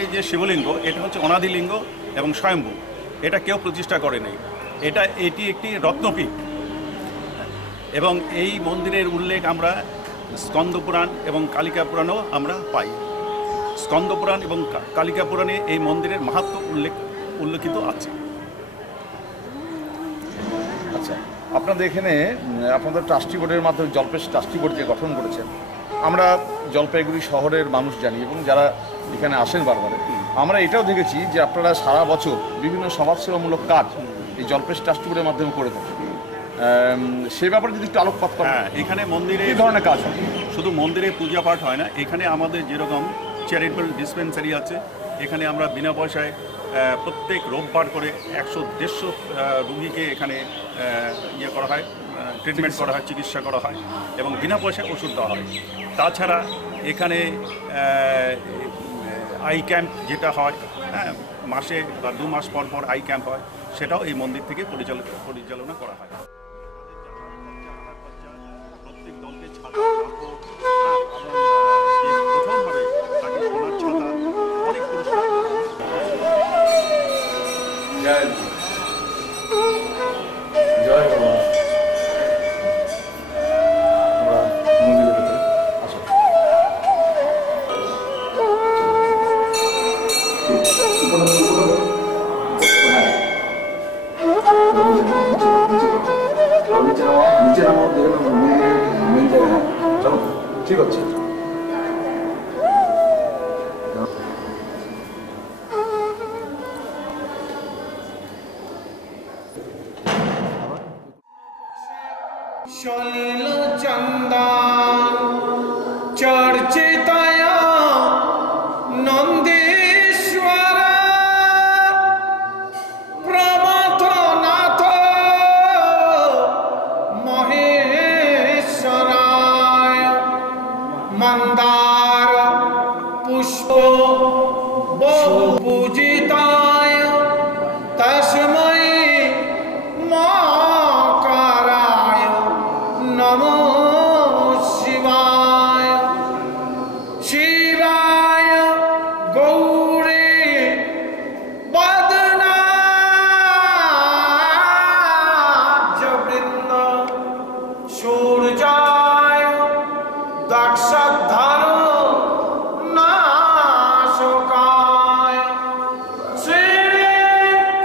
এই যে শিবলিঙ্গ এটা হচ্ছে অনাদিলিঙ্গ এবং স্বয়ম্ভু, এটা কেউ প্রতিষ্ঠা করে নেই, এটি একটি রত্নপীঠ। এবং এই মন্দিরের উল্লেখ আমরা স্কন্দ পুরাণ এবং কালিকা পুরাণেও আমরা পাই। স্কন্দ পুরাণ এবং কালিকা পুরাণে এই মন্দিরের মাহাত্ম্য উল্লেখিত আছে। আচ্ছা, আপনাদের এখানে আপনাদের ট্রাস্টি বোর্ডের মাধ্যমে জলপেশ ট্রাস্টি বোর্ড যে গঠন করেছেন, আমরা জলপাইগুড়ি শহরের মানুষ জানি এবং যারা এখানে আসেন বারবার, আমরা এটাও দেখেছি যে আপনারা সারা বছর বিভিন্ন সমাজসেবামূলক কাজ এই জলপেশ ট্রাস্টি বোর্ডের মাধ্যমে করে থাকেন। সেই ব্যাপারে যদি একটু আলোকপাত করেন। হ্যাঁ, এখানে মন্দিরে এই ধরনের কাজ হয়, শুধু মন্দিরে পূজা পাঠ হয় না, এখানে আমাদের যেরকম চ্যারিটেবল ডিসপেন্সারি আছে, এখানে আমরা বিনা পয়সায় প্রত্যেক রোববার করে 100-150 রুগীকে এখানে ইয়ে করা হয়, ট্রিটমেন্ট করা হয়, চিকিৎসা করা হয় এবং বিনা পয়সায় ওষুধ দেওয়া হয়। তাছাড়া এখানে আই ক্যাম্প যেটা হয়, হ্যাঁ, মাসে বা 2 মাস পর পর আই ক্যাম্প হয়, সেটাও এই মন্দির থেকে পরিচালনা করা হয়। প্রত্যেক দলকে ছাতা, প্রথমভাবে তাকে সোনার ছাতা, অনেক পুরস্কার। জয় বাবা। আমরা মন্দিরের ভেতরে আসো। ঠিক আছে। শৈল চন্দন চর্চিতয় নন্দেশ্বর প্রমথনাথ মহেশ্বরায় মন্দার পুষ্প বহু পূজিতায় তস্मै নমো শিবায়। শিবায় গৌরে পদ্মনাভবৃন্দ সূর্যায় দক্ষধর নাশকায় শ্রীকণ্ঠায়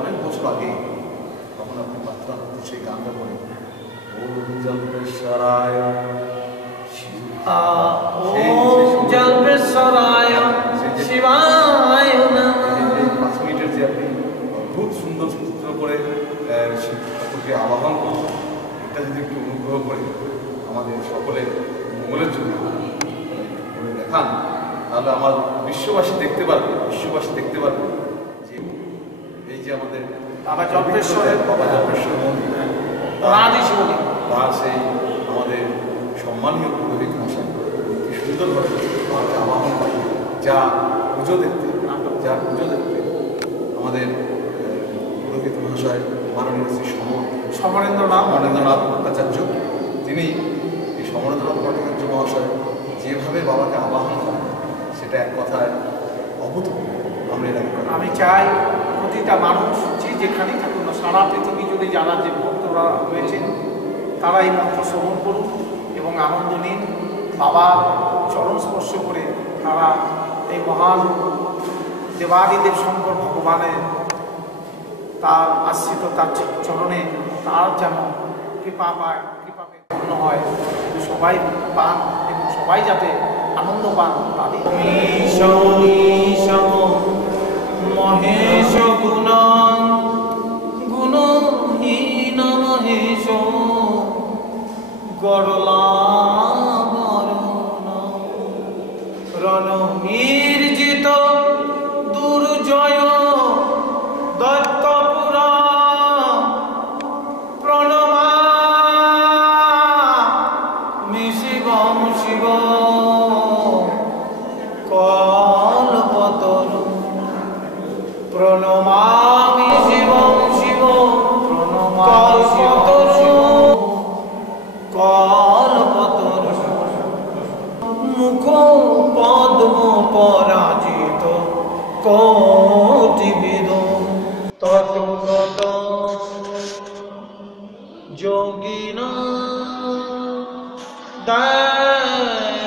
অনেক বছর আগে তখন আপনি প্রার্থনা করতে সেই গানটা বলে ওম জল্পেশ্বরায় জল্পেশ্বরায় শিবায় 5 মিনিটের যে আপনি অদ্ভুত সুন্দর চিত্র করে ঠাকুরকে আবাহন করছেন, এটা যদি একটু অনুগ্রহ করে আমাদের সকলের মঙ্গলের জন্য দেখান, তাহলে আমার বিশ্ববাসী দেখতে পারবে যে এই যে আমাদের বাবা জল্পেশ্বর মন্দির, তার সেই আমাদের সম্মানীয় পুরোহিত মশাই সুন্দরভাবে বাবাকে আবাহন করে যা পুজো দেখতে আমাদের পুরোহিত মহাশয় মাননীয় শ্রী সমরেন্দ্রনাথ ভট্টাচার্য, তিনি এই সমরেন্দ্রনাথ ভট্টাচার্য মহাশয় যেভাবে বাবাকে আবাহন করেন সেটা এক কথায় অভূতপূর্ব। আমি চাই প্রতিটা মানুষ যে যেখানেই থাকুন না, সারা পৃথিবী জুড়ে যারা যে ভক্তরা রয়েছেন তারা এই মন্ত্র শ্রবণ করুন এবং আনন্দ নিন। বাবার চরণ স্পর্শ করে তারা এই মহান দেবাদিদেব শঙ্কর ভগবানের তার আশ্রিত তার চরণে তার যেন কৃপা পায়, কৃপা পেয়ে পূর্ণ হয়, সবাই পান এবং সবাই যাতে আনন্দ পান তাদের। মহেশ গুণহীন মহেশ গরলা রণনির্জিত দুর্জয় দত্তপুরা প্রণমামি শিবম শিব কল্পতরু প্রণমামি শিবম শিব কল্পতরু কল্পতরু মুখ পদ্ম পরাজিত কোটিবিদ তত যোগিনা দয়ারূপ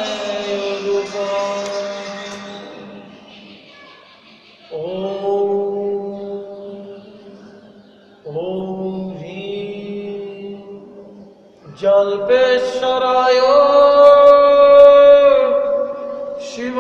ওম হ্রিং জল্পেশ্বরায় শিব।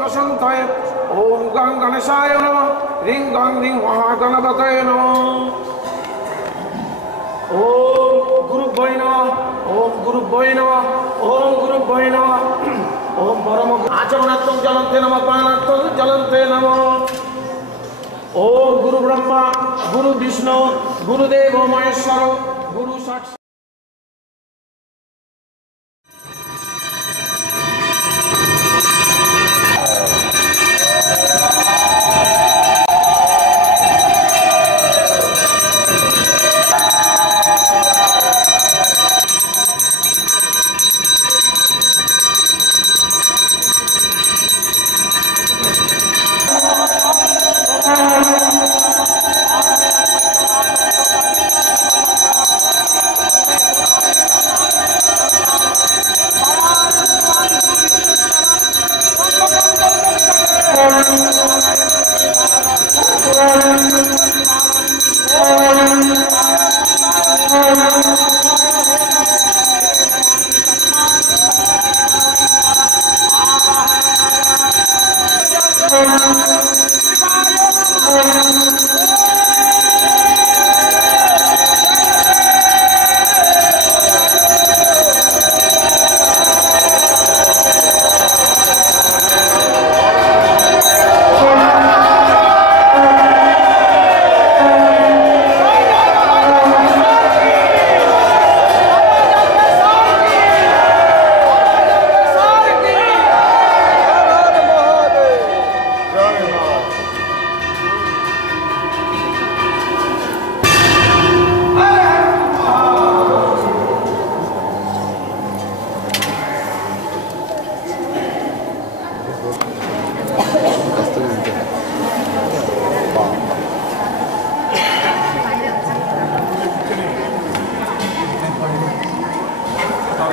प्रसन्ताय ओम गं गणेशाय नमः ह्रीं गं ह्रीं महागणपतये नमः ओम गुरुभ्यो नमः ओम गुरुभ्यो नमः ओम गुरुभ्यो नमः ओम परम आचमनात्मक जलन्ते नमः पानात्मक जलन्ते नमः ओम गुरु ब्रह्मा गुरु विष्णु गुरुदेव महेश्वर गुरु साक्षात्।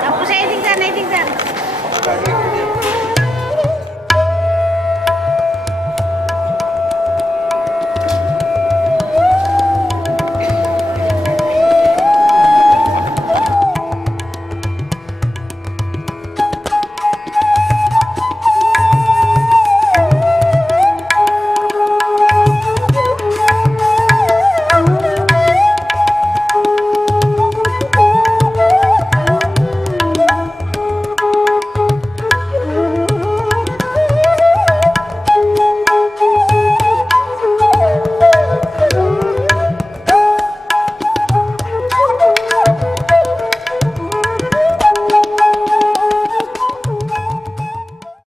Tapos, I think that.